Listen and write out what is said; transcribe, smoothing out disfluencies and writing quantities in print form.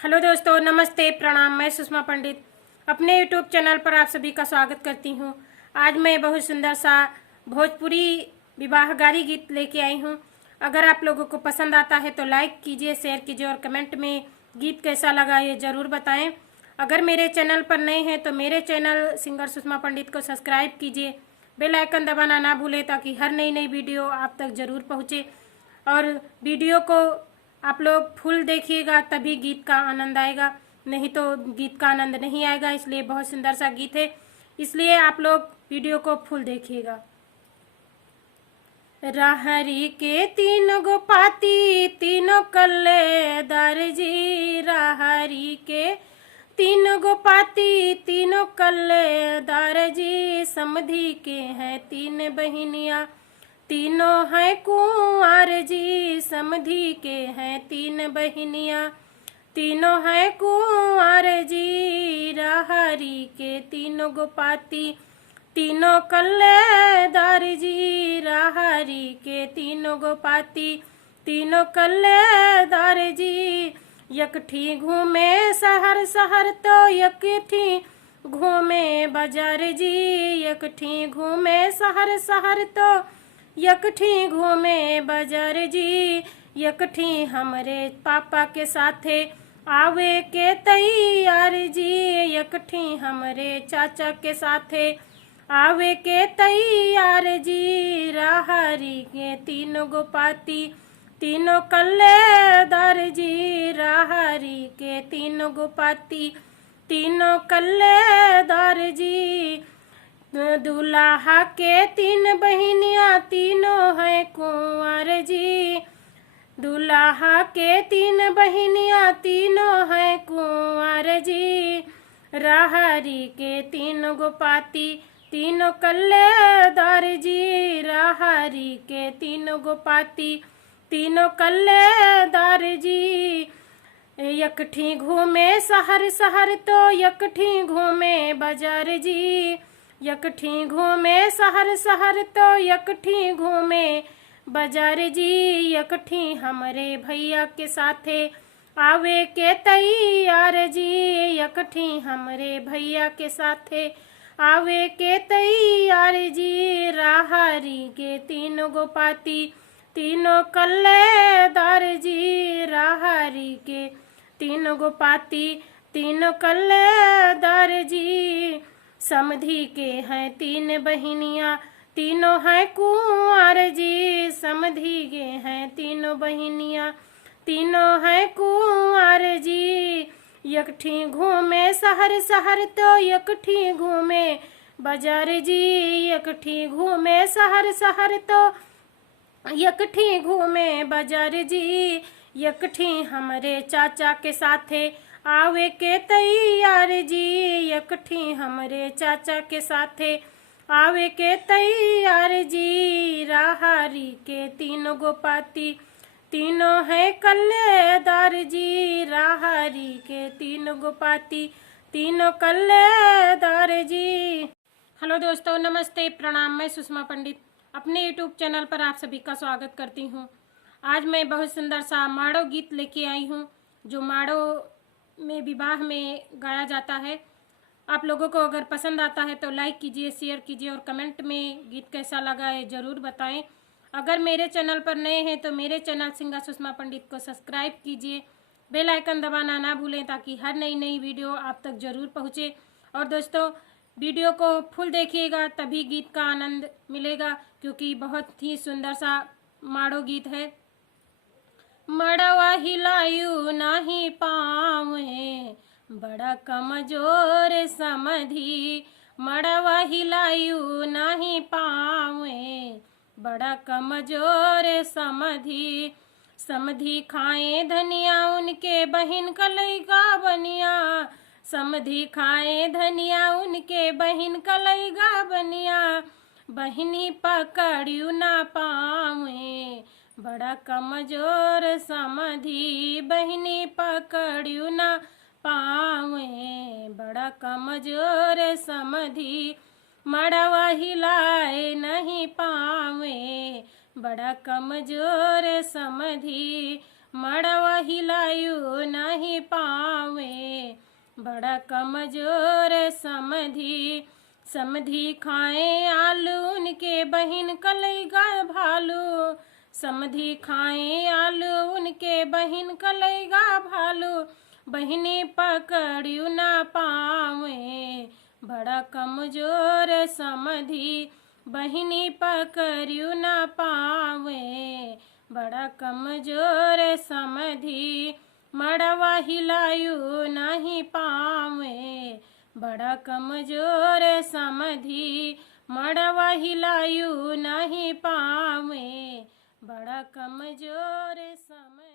Hello दोस्तों, नमस्ते, प्रणाम। मैं सुषमा पंडित अपने यूट्यूब चैनल पर आप सभी का स्वागत करती हूँ। आज मैं बहुत सुंदर सा भोजपुरी विवाह गारी गीत लेके आई हूँ। अगर आप लोगों को पसंद आता है तो लाइक कीजिए, शेयर कीजिए और कमेंट में गीत कैसा लगा ये ज़रूर बताएं। अगर मेरे चैनल पर नए हैं तो मेरे चैनल सिंगर सुषमा पंडित को सब्सक्राइब कीजिए, बेल आइकन दबाना ना भूलें ताकि हर नई नई वीडियो आप तक ज़रूर पहुँचे। और वीडियो को आप लोग फुल देखिएगा तभी गीत का आनंद आएगा, नहीं तो गीत का आनंद नहीं आएगा। इसलिए बहुत सुंदर सा गीत है, इसलिए आप लोग वीडियो को फुल देखिएगा। राहरी के तीन गो पाती तीनों कल्लेदार जी, राहरी के तीन गो पाती तीनों कल्लेदार जी, समधी के हैं तीन बहिनिया तीनों हैं कुंवर जी, समधी के हैं तीन बहिनिया तीनों हैं कुंवर जी, राहरी के तीनों गोपाती तीनों कल्लेदार जी, राहरी के तीनों गोपाती तीनों कल्लेदार जी, यकठी घूमे शहर शहर तो यकठी घूमे बाजार जी, यकठी घूमे शहर शहर तो यकठी घूमे बाजार जी, यकठी हमरे पापा के साथे आवे के तैयार जी, यकठी हमरे चाचा के साथे आवे के तैयार जी, राहरी के तीनों गोपाती तीनों कल्लेदार जी, राहरी के तीनों गोपाती तीनों कल्लेदार जी, दूल्हा के तीन बहिनिया तीनों हैं कुंवर जी, दूल्हा के तीन बहिनिया तीनों हैं कुंवर जी, राहरी के तीन गोपाती तीनों कल्लेदार जी, राहरी के तीन गोपाती तीनों कल्लेदार जी, यकठी घूमे शहर शहर तो यकठी घूमे बाजार जी, यकठी घूमे शहर शहर तो यकठी घूमे बाजार जी, यकठी हमरे भैया के साथे आवे के तैयार जी, यकठी हमरे भैया के साथे आवे के तैयार जी, राहरी के तीनों गोपाती तीनों कल्लेदार जी, राहरी के तीनों गोपाती तीनों कल्लेदार जी, समधी के हैं तीन बहिनिया तीनों हैं कुंवर जी, समधी के हैं तीनों बहिनिया तीनों हैं कुंवर जी, यकठी घूमे शहर शहर तो यकठी घूमे बाजार जी, यकठी घूमे शहर शहर तो यकठी घूमे बाजार जी, यकठी हमरे चाचा के साथे आवे के तैयार जी, यकठी हमरे चाचा के साथे आवे के तैयार जी, राहरी के तीनों गोपाती तीनों हैं कल्लेदार जी, राहरी के तीनों गोपाती तीनों कल्लेदार जी। हेलो दोस्तों, नमस्ते, प्रणाम। मैं सुषमा पंडित अपने यूट्यूब चैनल पर आप सभी का स्वागत करती हूँ। आज मैं बहुत सुंदर सा माड़ो गीत लेके आई हूँ, जो माड़ो में विवाह में गाया जाता है। आप लोगों को अगर पसंद आता है तो लाइक कीजिए, शेयर कीजिए और कमेंट में गीत कैसा लगा है ज़रूर बताएं। अगर मेरे चैनल पर नए हैं तो मेरे चैनल सिंगर सुषमा पंडित को सब्सक्राइब कीजिए, बेल आइकन दबाना ना भूलें ताकि हर नई नई वीडियो आप तक ज़रूर पहुँचे। और दोस्तों, वीडियो को फुल देखिएगा तभी गीत का आनंद मिलेगा, क्योंकि बहुत ही सुंदर सा माड़ो गीत है। मड़वा हिलायू नहीं पावे बड़ा कमजोर समधी, मड़वा हिलायू नहीं पावे बड़ा कमजोर समधी, समधी खाए धनिया उनके बहिन कलैगा बनिया, समधी खाए धनिया उनके बहिन कलैगा बनिया, बहिनी पकड़ियू ना पावे बड़ा कमजोर समधी, बहिनी पकड़ियू ना पावे बड़ा कमजोर समधी, मड़वा हिलाए नहीं पावे बड़ा कमजोर समधी, मड़वा हिलायू नहीं पावे। बड़ा कमजोर समधी। समधी खाए आलू उनके बहिन कलैगा भालू। समधी खाए आलू उनके बहिन कलैगा भालू। बहिनी पकड़ियो ना पावे बड़ा कमजोर समधी। बहिनी पकड़ियो ना पावे बड़ा कमजोर समधी। मड़वा हिलायु नहीं पावे बड़ा कमजोर समधी। मड़वा हिलायु नहीं पावे बड़ा कमजोर समधी।